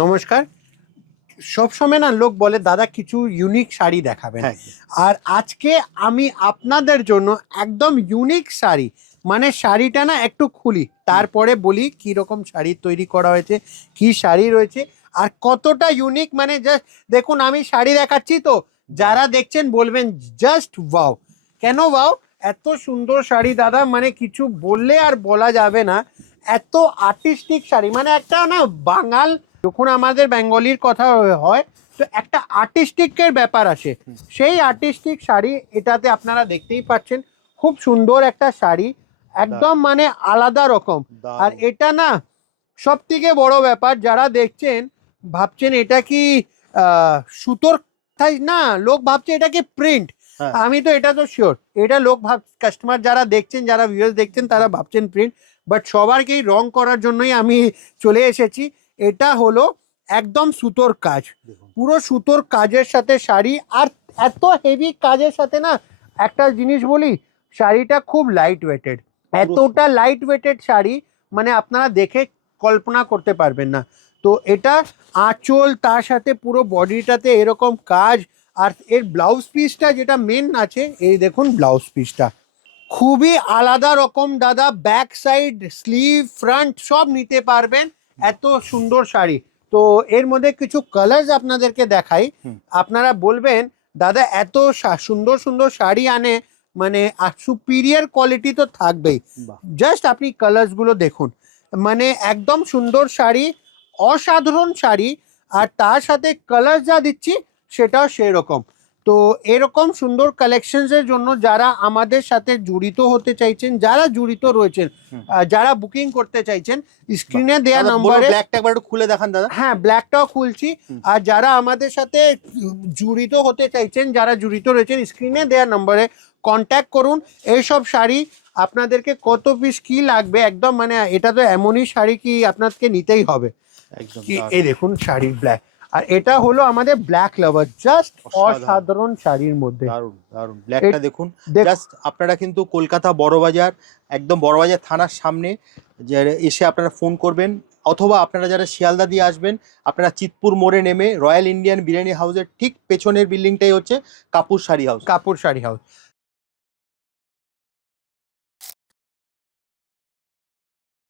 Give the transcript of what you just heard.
নমস্কার। সবসময় না লোক বলে দাদা কিছু ইউনিক শাড়ি দেখাবেন, আর আজকে আমি আপনাদের জন্য একদম ইউনিক শাড়ি, মানে শাড়িটা না একটু খুলি তারপরে বলি কি রকম শাড়ি তৈরি করা হয়েছে, কি শাড়ি রয়েছে আর কতটা ইউনিক। মানে জাস্ট দেখুন, আমি শাড়ি দেখাচ্ছি তো যারা দেখছেন বলবেন জাস্ট ওয়াও। কেন ওয়াও? এত সুন্দর শাড়ি দাদা, মানে কিছু বললে আর বলা যাবে না। এত আর্টিস্টিক শাড়ি, মানে একটা না বাঙাল, যখন আমাদের বেঙ্গলির কথা হয় তো একটা আর্টিস্টিকের ব্যাপার আসে। সেই আর্টিস্টিক শাড়ি এটাতে আপনারা দেখতেই পাচ্ছেন, খুব সুন্দর একটা শাড়ি, একদম মানে আলাদা রকম। আর এটা না সব থেকে বড় ব্যাপার, যারা দেখছেন ভাবছেন এটা কি সুতোর, তাই না? লোক ভাবছে এটা কি প্রিন্ট। আমি তো এটা তো শিওর, এটা লোক কাস্টমার যারা দেখছেন, যারা ভিউয়ার্স দেখছেন তারা ভাবছেন প্রিন্ট, বাট সবারকেই রং করার জন্যই আমি চলে এসেছি। এটা হলো একদম সুতোর কাজ, পুরো সুতোর কাজের সাথে শাড়ি। আর এত হেভি কাজের সাথে না একটা জিনিস বলি, শাড়িটা খুব লাইট ওয়েটেড, এতটা লাইট ওয়েটেড শাড়ি মানে আপনারা দেখে কল্পনা করতে পারবেন না। তো এটা আঁচল, তার সাথে পুরো বডিটাতে এরকম কাজ, আর এর ব্লাউজ পিসটা যেটা মেন আছে, এই দেখুন ব্লাউজ পিসটা খুবই আলাদা রকম দাদা। ব্যাক সাইড, স্লিভ, ফ্রন্ট সব নিতে পারবেন, এত সুন্দর শাড়ি। তো এর মধ্যে কিছু কালার্স আপনাদেরকে দেখাই, আপনারা বলবেন দাদা এত সুন্দর সুন্দর শাড়ি আনে, মানে সুপিরিয়র কোয়ালিটি তো থাকবেই। জাস্ট আপনি কালার্স গুলো দেখুন, মানে একদম সুন্দর শাড়ি, অসাধারণ শাড়ি। আর তার সাথে কালার যা দিচ্ছি সেটাও সেরকম। তো এরকম সুন্দর কালেকশনসের জন্য যারা আমাদের সাথে জড়িত হতে চাইছেন, যারা জড়িত রয়েছেন, যারা বুকিং করতে চাইছেন, স্ক্রিনে দেওয়া নম্বরে ব্ল্যাকটা একবার একটু খুলে দেখান দাদা। হ্যাঁ, ব্ল্যাকটাও খুলছি। আর যারা আমাদের সাথে জড়িত হতে চাইছেন, যারা জড়িত রয়েছেন, স্ক্রিনে দেওয়া নম্বরে কন্ট্যাক্ট করুন। এইসব শাড়ি আপনাদেরকে কত পিস কি লাগবে, একদম মানে এটা তো এমনই শাড়ি কি আপনাকে নিতেই হবে। কি এই দেখুন শাড়ি ব্ল্যাক, আর এটা হলো আমাদের ব্ল্যাক লাভার, জাস্ট অসাধারণ শাড়ির মধ্যে। দারুন দারুন ব্ল্যাকটা দেখুন। জাস্ট আপনারা কিন্তু কলকাতা বড়বাজার, একদম বড়বাজার থানার সামনে এসে আপনারা ফোন করবেন, অথবা আপনারা যারা শিয়ালদা দিয়ে আসবেন আপনারা চিতপুর মোড়ে নেমে রয়্যাল ইন্ডিয়ান বিরিয়ানি হাউসের ঠিক পেছনের বিল্ডিংটাই হচ্ছে কাপুর শাড়ি হাউস। কাপুর শাড়ি হাউস।